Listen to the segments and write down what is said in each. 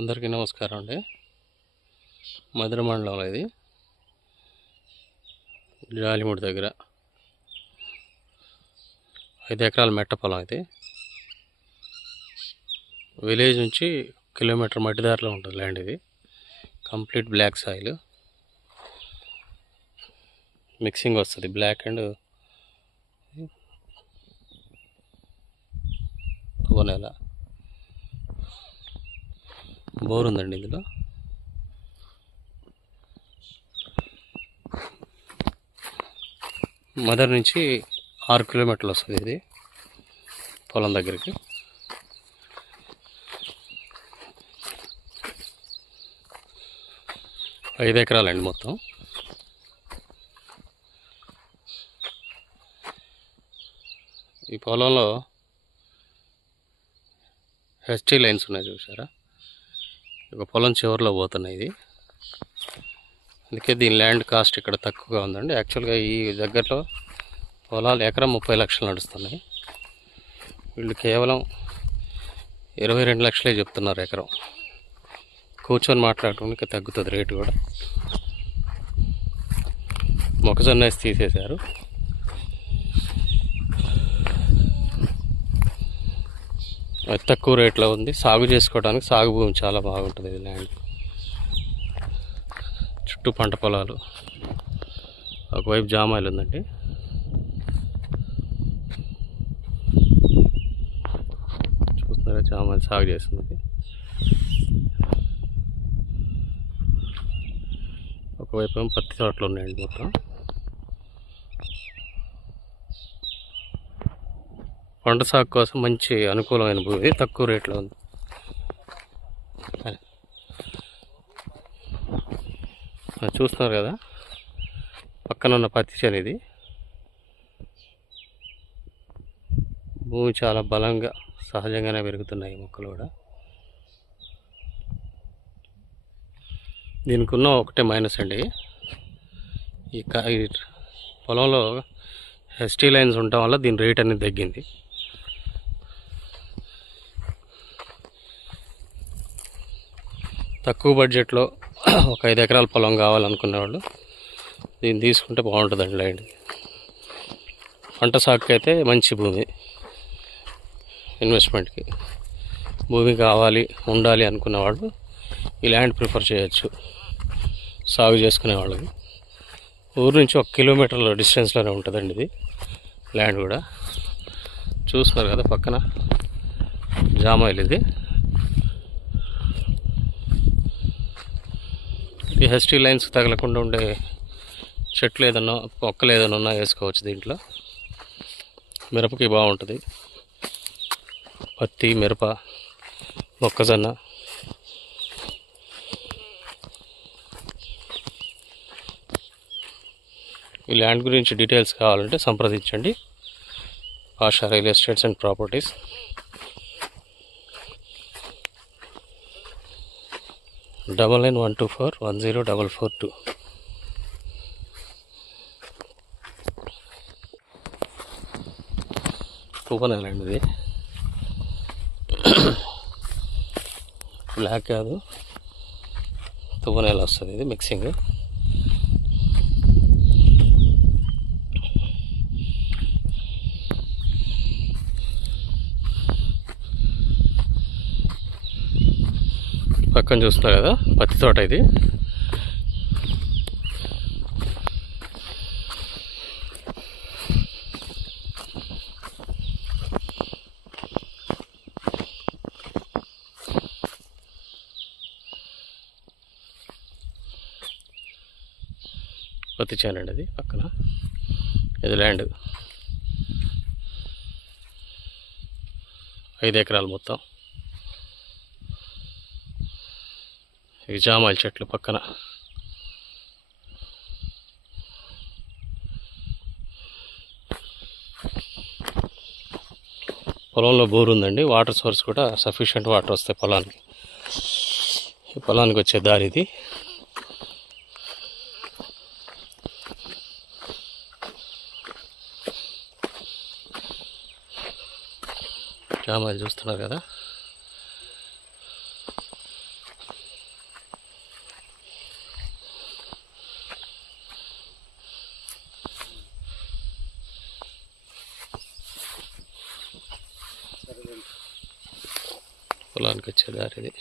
అందరికీ నమస్కారం అండి. మధుర మండలంలో ఇది జాలిముడి దగ్గర 5 ఎకరాల మెట్ట పొలం. ఇది విలేజ్ నుంచి కిలోమీటర్ మధ్యదారిలో ఉంటుంది ల్యాండ్. ఇది కంప్లీట్ బ్లాక్ సాయిల్ మిక్సింగ్ వస్తుంది, బ్లాక్ అండ్ నేల. బోర్ ఉందండి ఇందులో. మదర్ నుంచి 6 కిలోమీటర్లు వస్తుంది ఇది పొలం దగ్గరికి. ఐదు ఎకరాలండి మొత్తం. ఈ పొలంలో హెచ్టీ లైన్స్ ఉన్నాయి, చూసారా? ఒక పొలం చివరిలో పోతున్నాయి ఇది. అందుకే దీని ల్యాండ్ కాస్ట్ ఇక్కడ తక్కువగా ఉందండి. యాక్చువల్గా ఈ దగ్గరలో పొలాలు ఎకరం 30 లక్షలు నడుస్తున్నాయి. వీళ్ళు కేవలం 22 లక్షలే చెప్తున్నారు ఎకరం. కూర్చొని మాట్లాడటానికి తగ్గుతుంది రేటు కూడా. మొక్కజొన్న వేసి తీసేశారు. అతి తక్కువ రేట్లో ఉంది. సాగు చేసుకోవడానికి సాగు భూమి చాలా బాగుంటుంది ఇది ల్యాండ్. చుట్టూ పంట పొలాలు, ఒకవైపు జామాయిలు ఉందండి. చూస్తున్నారా, జామాయిలు సాగు చేస్తుంది. ఒకవైపు ఏమో పత్తి తోటలు ఉన్నాయండి మొత్తం. పంట సాగు కోసం మంచి అనుకూలమైన భూమి, తక్కువ రేట్లో ఉంది. చూస్తున్నారు కదా, పక్కన ఉన్న పత్తి చేను ఇది. భూమి చాలా బలంగా సహజంగానే పెరుగుతున్నాయి మొక్కలు కూడా. దీనికి ఉన్న ఒకటే మైనస్ అండి, ఈ పొలంలో ఎస్టీ లైన్స్ ఉండటం వల్ల దీని రేట్ అనేది తగ్గింది. తక్కువ బడ్జెట్లో ఒక 5 ఎకరాల పొలం కావాలనుకునేవాళ్ళు దీన్ని తీసుకుంటే బాగుంటుందండి ల్యాండ్. పంట సాగుకి అయితే మంచి భూమి. ఇన్వెస్ట్మెంట్కి భూమి కావాలి, ఉండాలి అనుకునేవాళ్ళు ఈ ల్యాండ్ ప్రిఫర్ చేయొచ్చు సాగు చేసుకునే వాళ్ళకి. ఊరు నుంచి 1 కిలోమీటర్ల డిస్టెన్స్లోనే ఉంటుందండి ఇది ల్యాండ్ కూడా. చూస్తున్నారు కదా, పక్కన జామాయిల్ ఇది. ఈ హెచ్టీ లైన్స్ తగలకుండా ఉండే చెట్లు ఏదన్నా, మొక్కలు ఏదైనా ఉన్నా వేసుకోవచ్చు దీంట్లో. మిరపకి బాగుంటుంది. పత్తి, మిరప, మొక్కజొన్న. ఈ ల్యాండ్ గురించి డీటెయిల్స్ కావాలంటే సంప్రదించండి ASHA real estates and properties. Double 9124104442. Coupon అండి ఇది. బ్లాక్ కాదు, తువ్వనేల వస్తుంది ఇది మిక్సింగ్. పక్కన చూస్తున్నారు కదా, పత్తి తోట ఇది. పత్తి చేనండి అది పక్కన. ఇది ల్యాండ్ 5 ఎకరాలు మొత్తం. ఈ జామాయిల చెట్లు పక్కన. పొలంలో బోర్ ఉందండి. వాటర్ సోర్స్ కూడా సఫిషియెంట్ వాటర్ వస్తాయి పొలానికి. ఈ పొలానికి వచ్చే దారి ఇది. జామాయిలు చూస్తున్నారు కదా. పొలానికి వచ్చే దారి ఇది.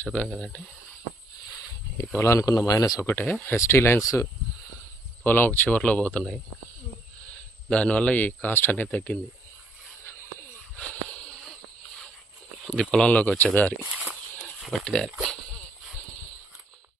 చెప్పాం కదండి, ఈ పొలానికి ఉన్న మైనస్ ఒకటే, ఎస్టీ లైన్స్ పొలం ఒక చివరిలో పోతున్నాయి. దానివల్ల ఈ కాస్ట్ అనేది తగ్గింది. ఇది పొలంలోకి వచ్చే దారి, మట్టి దారి.